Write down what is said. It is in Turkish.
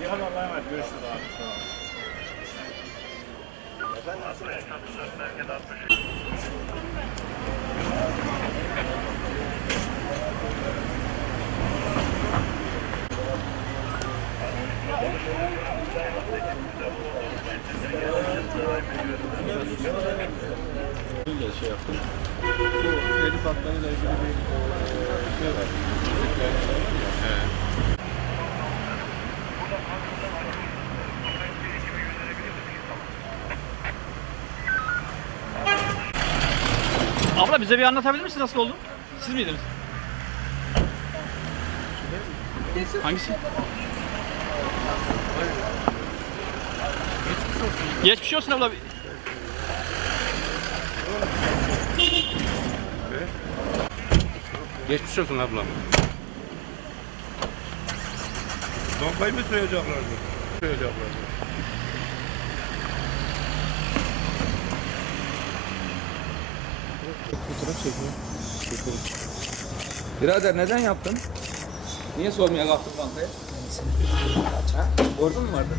İyi hadi Allah'a emanet. Görüşürüz abi. Tamam. Şey yaptım. Bu Elif Atlan'la ilgili bir şey var. Abla bize bir anlatabilir misin nasıl oldu? Siz miydiniz? Hangisi? Geçmiş olsun abla. Geçmiş olsun ablam. Bombayı mı soyacaklardı? Soyacaklardı. Fotoğraf çekiyor. Birader neden yaptın? Niye sormaya kalktın bankaya? Ha? Borcun mu vardı?